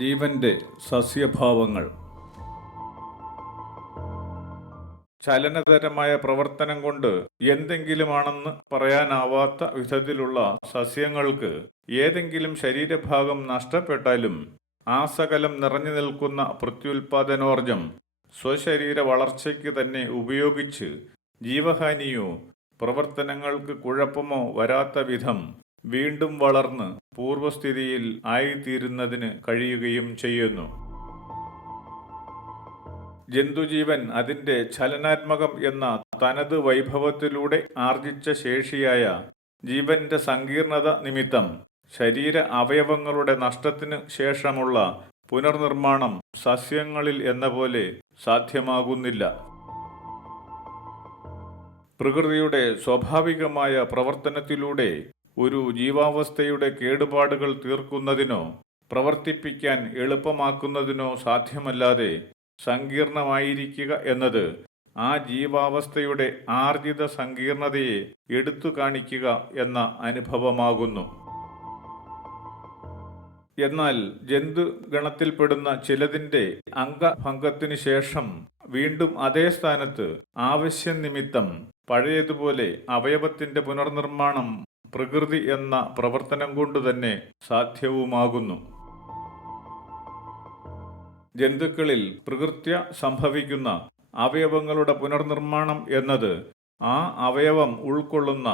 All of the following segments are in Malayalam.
ജീവന്റെ സസ്യഭാവങ്ങൾ. ചലനതരമായ പ്രവർത്തനം കൊണ്ട് എന്തെങ്കിലുമാണെന്ന് പറയാനാവാത്ത വിധത്തിലുള്ള സസ്യങ്ങൾക്ക് ഏതെങ്കിലും ശരീരഭാഗം നഷ്ടപ്പെട്ടാലും ആസകലം നിറഞ്ഞു നിൽക്കുന്ന പ്രത്യുൽപാദനോർജം സ്വശരീര വളർച്ചയ്ക്ക് തന്നെ ഉപയോഗിച്ച് ജീവഹാനിയോ പ്രവർത്തനങ്ങൾക്ക് കുഴപ്പമോ വരാത്ത വിധം വീണ്ടും വളർന്ന് പൂർവസ്ഥിതിയിൽ ആയിത്തീരുന്നതിന് കഴിയുകയും ചെയ്യുന്നു. ജന്തുജീവൻ അതിൻ്റെ ചലനാത്മകം എന്ന തനത് വൈഭവത്തിലൂടെ ആർജിച്ച ശേഷിയായ ജീവന്റെ സങ്കീർണത നിമിത്തം ശരീര അവയവങ്ങളുടെ നഷ്ടത്തിന് ശേഷമുള്ള പുനർനിർമ്മാണം സസ്യങ്ങളിൽ എന്ന പോലെ സാധ്യമാകുന്നില്ല. പ്രകൃതിയുടെ സ്വാഭാവികമായ പ്രവർത്തനത്തിലൂടെ ഒരു ജീവാവസ്ഥയുടെ കേടുപാടുകൾ തീർക്കുന്നതിനോ പ്രവർത്തിപ്പിക്കാൻ എളുപ്പമാക്കുന്നതിനോ സാധ്യമല്ലാതെ സങ്കീർണമായിരിക്കുക എന്നത് ആ ജീവാവസ്ഥയുടെ ആർജിത സങ്കീർണതയെ എടുത്തു കാണിക്കുക എന്ന അനുഭവമാകുന്നു. എന്നാൽ ജന്തുഗണത്തിൽപ്പെടുന്ന ചിലതിൻ്റെ അംഗഭംഗത്തിനു ശേഷം വീണ്ടും അതേ സ്ഥാനത്ത് ആവശ്യം നിമിത്തം പഴയതുപോലെ അവയവത്തിൻ്റെ പുനർനിർമ്മാണം പ്രകൃതി എന്ന പ്രവർത്തനം കൊണ്ടുതന്നെ സാധ്യവുമാകുന്നു. ജന്തുക്കളിൽ പ്രകൃത്യ സംഭവിക്കുന്ന അവയവങ്ങളുടെ പുനർനിർമ്മാണം എന്നത് ആ അവയവം ഉൾക്കൊള്ളുന്ന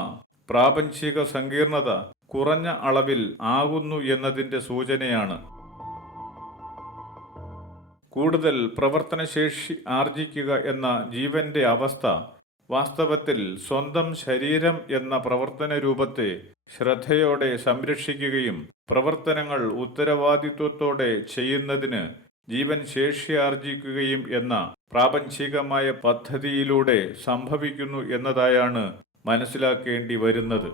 പ്രാപഞ്ചിക സങ്കീർണത കുറഞ്ഞ അളവിൽ ആകുന്നു എന്നതിൻ്റെ സൂചനയാണ്. കൂടുതൽ പ്രവർത്തനശേഷി ആർജിക്കുക എന്ന ജീവന്റെ അവസ്ഥ വാസ്തവത്തിൽ സ്വന്തം ശരീരം എന്ന പ്രവർത്തന രൂപത്തെ ശ്രദ്ധയോടെ സംരക്ഷിക്കുകയും പ്രവർത്തനങ്ങൾ ഉത്തരവാദിത്വത്തോടെ ചെയ്യുന്നതിന് ജീവൻ ശേഷിയാർജിക്കുകയും എന്ന പ്രാപഞ്ചികമായ പദ്ധതിയിലൂടെ സംഭവിക്കുന്നു എന്നതായാണ് മനസ്സിലാക്കേണ്ടി വരുന്നത്.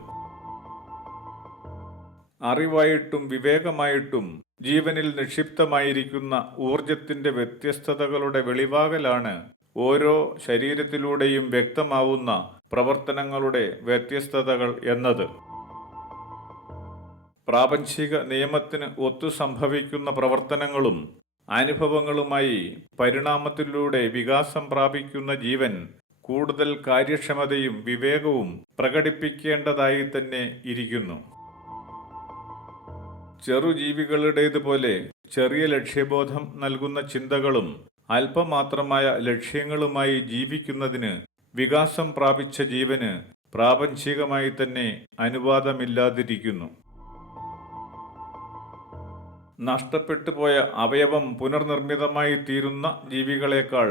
അറിവായിട്ടും വിവേകമായിട്ടും ജീവനിൽ നിക്ഷിപ്തമായിരിക്കുന്ന ഊർജത്തിന്റെ വ്യത്യസ്തതകളുടെ വെളിവാകലാണ് ഓരോ ശരീരത്തിലൂടെയും വ്യക്തമാവുന്ന പ്രവർത്തനങ്ങളുടെ വ്യത്യസ്തതകൾ എന്നത്. പ്രാപഞ്ചിക നിയമത്തിന് ഒത്തു സംഭവിക്കുന്ന പ്രവർത്തനങ്ങളും അനുഭവങ്ങളുമായി പരിണാമത്തിലൂടെ വികാസം പ്രാപിക്കുന്ന ജീവൻ കൂടുതൽ കാര്യക്ഷമതയും വിവേകവും പ്രകടിപ്പിക്കേണ്ടതായി തന്നെ ഇരിക്കുന്നു. ചെറുജീവികളുടേതുപോലെ ചെറിയ ലക്ഷ്യബോധം നൽകുന്ന ചിന്തകളും അല്പമാത്രമായ ലക്ഷ്യങ്ങളുമായി ജീവിക്കുന്നതിന് വികാസം പ്രാപിച്ച ജീവന് പ്രാപഞ്ചികമായി തന്നെ അനുവാദമില്ലാതിരിക്കുന്നു. നഷ്ടപ്പെട്ടു പോയ അവയവം പുനർനിർമ്മിതമായി തീരുന്ന ജീവികളെക്കാൾ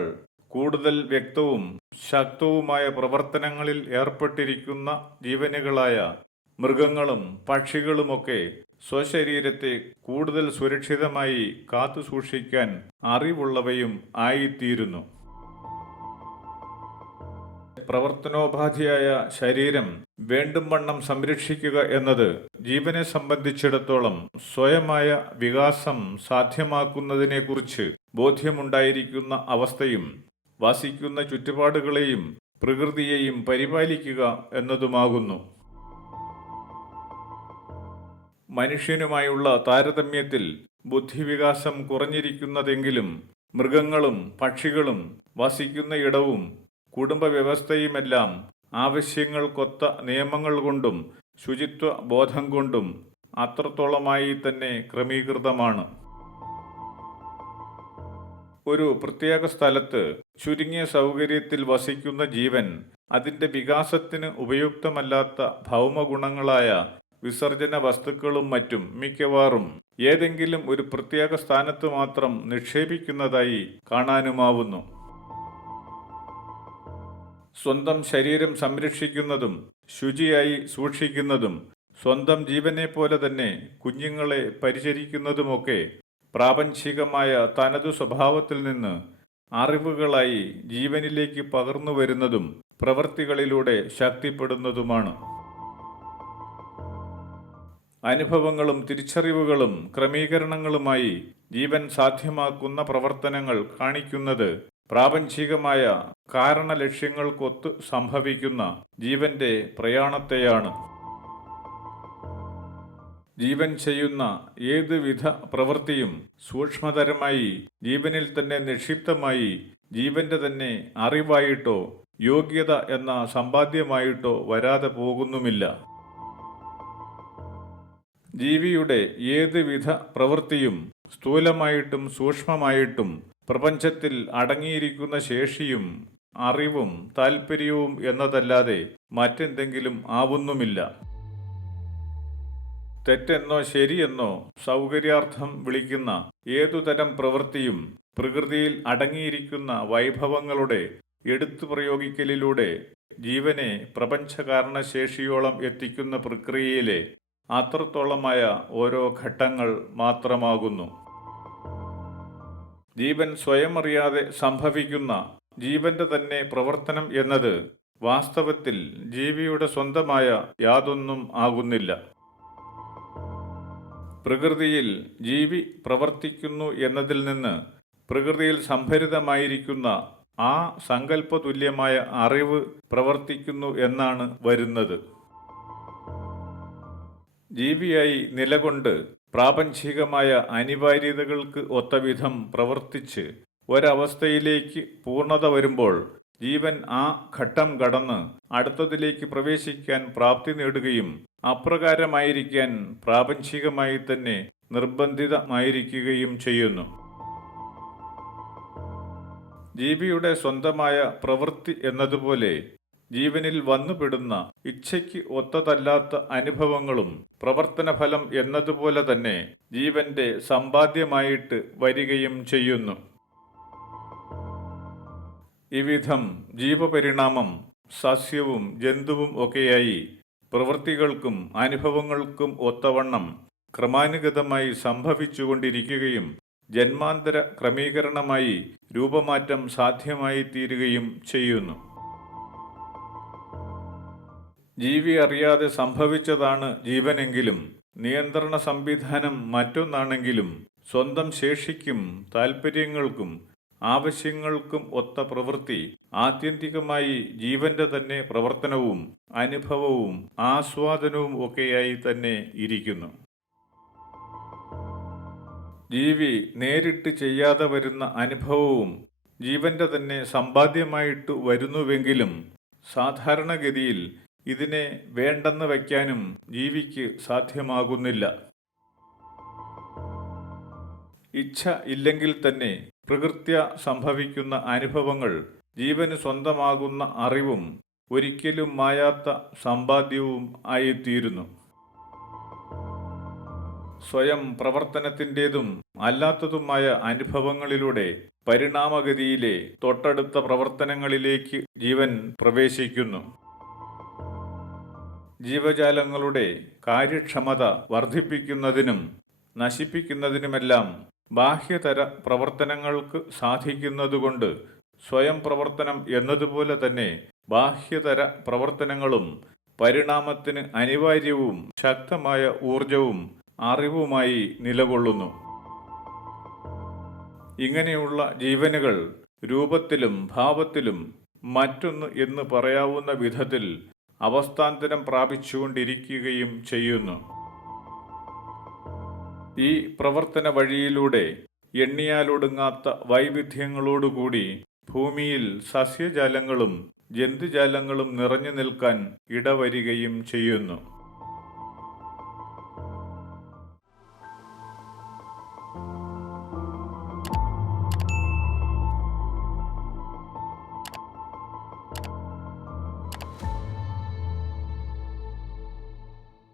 കൂടുതൽ വ്യക്തവും ശക്തവുമായ പ്രവർത്തനങ്ങളിൽ ഏർപ്പെട്ടിരിക്കുന്ന ജീവനുകളായ മൃഗങ്ങളും പക്ഷികളുമൊക്കെ സ്വശരീരത്തെ കൂടുതൽ സുരക്ഷിതമായി കാത്തു സൂക്ഷിക്കാൻ അറിവുള്ളവയും ആയിത്തീരുന്നു. പ്രവർത്തനോപാധിയായ ശരീരം വേണ്ടും വണ്ണം സംരക്ഷിക്കുക എന്നത് ജീവനെ സംബന്ധിച്ചിടത്തോളം സ്വയമായ വികാസം സാധ്യമാക്കുന്നതിനെക്കുറിച്ച് ബോധ്യമുണ്ടായിരിക്കുന്ന അവസ്ഥയും വസിക്കുന്ന ചുറ്റുപാടുകളെയും പ്രകൃതിയെയും പരിപാലിക്കുക എന്നതുമാകുന്നു. മനുഷ്യനുമായുള്ള താരതമ്യത്തിൽ ബുദ്ധിവികാസം കുറഞ്ഞിരിക്കുന്നതെങ്കിലും മൃഗങ്ങളും പക്ഷികളും വസിക്കുന്ന ഇടവും കുടുംബ വ്യവസ്ഥയുമെല്ലാം ആവശ്യങ്ങൾക്കൊത്ത നിയമങ്ങൾ കൊണ്ടും ശുചിത്വ ബോധം കൊണ്ടും അത്രത്തോളമായി തന്നെ ക്രമീകൃതമാണ്. ഒരു പ്രത്യേക സ്ഥലത്ത് ചുരുങ്ങിയ സൗകര്യത്തിൽ വസിക്കുന്ന ജീവൻ അതിൻ്റെ വികാസത്തിന് ഉപയുക്തമല്ലാത്ത ഭൗമഗുണങ്ങളായ വിസർജന വസ്തുക്കളും മറ്റും മിക്കവാറും ഏതെങ്കിലും ഒരു പ്രത്യേക സ്ഥാനത്ത് മാത്രം നിക്ഷേപിക്കുന്നതായി കാണാനുമാവുന്നു. സ്വന്തം ശരീരം സംരക്ഷിക്കുന്നതും ശുചിയായി സൂക്ഷിക്കുന്നതും സ്വന്തം ജീവനെ പോലെ തന്നെ കുഞ്ഞുങ്ങളെ പരിചരിക്കുന്നതുമൊക്കെ പ്രാപഞ്ചികമായ തനതു സ്വഭാവത്തിൽ നിന്ന് അറിവുകളായി ജീവനിലേക്ക് പകർന്നു വരുന്നതും പ്രവൃത്തികളിലൂടെ ശക്തിപ്പെടുന്നതുമാണ്. അനുഭവങ്ങളും തിരിച്ചറിവുകളും ക്രമീകരണങ്ങളുമായി ജീവൻ സാധ്യമാക്കുന്ന പ്രവർത്തനങ്ങൾ കാണിക്കുന്നത് പ്രാപഞ്ചികമായ കാരണലക്ഷ്യങ്ങൾക്കൊത്ത് സംഭവിക്കുന്ന ജീവന്റെ പ്രയാണത്തെയാണ്. ജീവൻ ചെയ്യുന്ന ഏതുവിധ പ്രവൃത്തിയും സൂക്ഷ്മതരമായി ജീവനിൽ തന്നെ നിക്ഷിപ്തമായി ജീവന്റെ തന്നെ അറിവായിട്ടോ യോഗ്യത എന്ന സമ്പാദ്യമായിട്ടോ വരാതെ പോകുന്നുമില്ല. ജീവിയുടെ ഏതുവിധ പ്രവൃത്തിയും സ്ഥൂലമായിട്ടും സൂക്ഷ്മമായിട്ടും പ്രപഞ്ചത്തിൽ അടങ്ങിയിരിക്കുന്ന ശേഷിയും അറിവും താൽപ്പര്യവും എന്നതല്ലാതെ മറ്റെന്തെങ്കിലും ആവുന്നുമില്ല. തെറ്റെന്നോ ശരിയെന്നോ സൗകര്യാർത്ഥം വിളിക്കുന്ന ഏതുതരം പ്രവൃത്തിയും പ്രകൃതിയിൽ അടങ്ങിയിരിക്കുന്ന വൈഭവങ്ങളുടെ എടുത്തു പ്രയോഗിക്കലിലൂടെ ജീവനെ പ്രപഞ്ചകാരണശേഷിയോളം എത്തിക്കുന്ന പ്രക്രിയയിലെ അത്രത്തോളമായ ഓരോ ഘട്ടങ്ങൾ മാത്രമാകുന്നു. ജീവൻ സ്വയം അറിയാതെ സംഭവിക്കുന്ന ജീവന്റെ തന്നെ പ്രവർത്തനം എന്നത് വാസ്തവത്തിൽ ജീവിയുടെ സ്വന്തമായ യാതൊന്നും ആകുന്നില്ല. പ്രകൃതിയിൽ ജീവി പ്രവർത്തിക്കുന്നു എന്നതിൽ നിന്ന് പ്രകൃതിയിൽ സംഭരിതമായിരിക്കുന്ന ആ സങ്കല്പതുല്യമായ അറിവ് പ്രവർത്തിക്കുന്നു എന്നാണ് വരുന്നത്. ജീവിയായി നിലകൊണ്ട് പ്രാപഞ്ചികമായ അനിവാര്യതകൾക്ക് ഒത്തവിധം പ്രവർത്തിച്ച് ഒരവസ്ഥയിലേക്ക് പൂർണ്ണത വരുമ്പോൾ ജീവൻ ആ ഘട്ടം കടന്ന് അടുത്തതിലേക്ക് പ്രവേശിക്കാൻ പ്രാപ്തി നേടുകയും അപ്രകാരമായിരിക്കാൻ പ്രാപഞ്ചികമായി തന്നെ നിർബന്ധിതമായിരിക്കുകയും ചെയ്യുന്നു. ജീവിയുടെ സ്വന്തമായ പ്രവൃത്തി എന്നതുപോലെ ജീവനിൽ വന്നുപെടുന്ന ഇച്ഛയ്ക്ക് ഒത്തതല്ലാത്ത അനുഭവങ്ങളും പ്രവർത്തനഫലം എന്നതുപോലെ തന്നെ ജീവന്റെ സമ്പാദ്യമായിട്ട് വരികയും ചെയ്യുന്നു. ഇവിധം ജീവപരിണാമം സസ്യവും ജന്തുവും ഒക്കെയായി പ്രവൃത്തികൾക്കും അനുഭവങ്ങൾക്കും ഒത്തവണ്ണം ക്രമാനുഗതമായി സംഭവിച്ചുകൊണ്ടിരിക്കുകയും ജന്മാന്തര ക്രമീകരണമായി രൂപമാറ്റം സാധ്യമായി തീരുകയും ചെയ്യുന്നു. ജീവി അറിയാതെ സംഭവിച്ചതാണ് ജീവനെങ്കിലും നിയന്ത്രണ സംവിധാനം മറ്റൊന്നാണെങ്കിലും സ്വന്തം ശേഷിക്കും താൽപ്പര്യങ്ങൾക്കും ആവശ്യങ്ങൾക്കും ഒത്ത പ്രവൃത്തി ആത്യന്തികമായി ജീവന്റെ തന്നെ പ്രവർത്തനവും അനുഭവവും ആസ്വാദനവും ഒക്കെയായി തന്നെ ഇരിക്കുന്നു. ജീവി നേരിട്ട് ചെയ്യാതെ വരുന്ന അനുഭവവും ജീവന്റെ തന്നെ സമ്പാദ്യമായിട്ട് വരുന്നുവെങ്കിലും സാധാരണഗതിയിൽ ഇതിനെ വേണ്ടെന്ന് വയ്ക്കാനും ജീവിക്ക് സാധ്യമാകുന്നില്ല. ഇച്ഛ ഇല്ലെങ്കിൽ തന്നെ പ്രകൃത്യാ സംഭവിക്കുന്ന അനുഭവങ്ങൾ ജീവന് സ്വന്തമാകുന്ന അറിവും ഒരിക്കലും മായാത്ത സമ്പാദ്യവും ആയിത്തീരുന്നു. സ്വയം പ്രവർത്തനത്തിൻ്റെതും അല്ലാത്തതുമായ അനുഭവങ്ങളിലൂടെ പരിണാമഗതിയിലെ തൊട്ടടുത്ത പ്രവർത്തനങ്ങളിലേക്ക് ജീവൻ പ്രവേശിക്കുന്നു. ജീവജാലങ്ങളുടെ കാര്യക്ഷമത വർദ്ധിപ്പിക്കുന്നതിനും നശിപ്പിക്കുന്നതിനുമെല്ലാം ബാഹ്യതര പ്രവർത്തനങ്ങൾക്ക് സാധിക്കുന്നതുകൊണ്ട് സ്വയം പ്രവർത്തനം എന്നതുപോലെ തന്നെ ബാഹ്യതര പ്രവർത്തനങ്ങളും പരിണാമത്തിന് അനിവാര്യവും ശക്തമായ ഊർജവും അറിവുമായി നിലകൊള്ളുന്നു. ഇങ്ങനെയുള്ള ജീവനുകൾ രൂപത്തിലും ഭാവത്തിലും മറ്റൊന്ന് എന്ന് പറയാവുന്ന വിധത്തിൽ അവസ്ഥാന്തരം പ്രാപിച്ചുകൊണ്ടിരിക്കുകയും ചെയ്യുന്നു. ഈ പ്രവർത്തന വഴിയിലൂടെ എണ്ണിയാലൊടുങ്ങാത്ത വൈവിധ്യങ്ങളോടുകൂടി ഭൂമിയിൽ സസ്യജാലങ്ങളും ജന്തുജാലങ്ങളും നിറഞ്ഞു നിൽക്കാൻ ഇടവരികയും ചെയ്യുന്നു.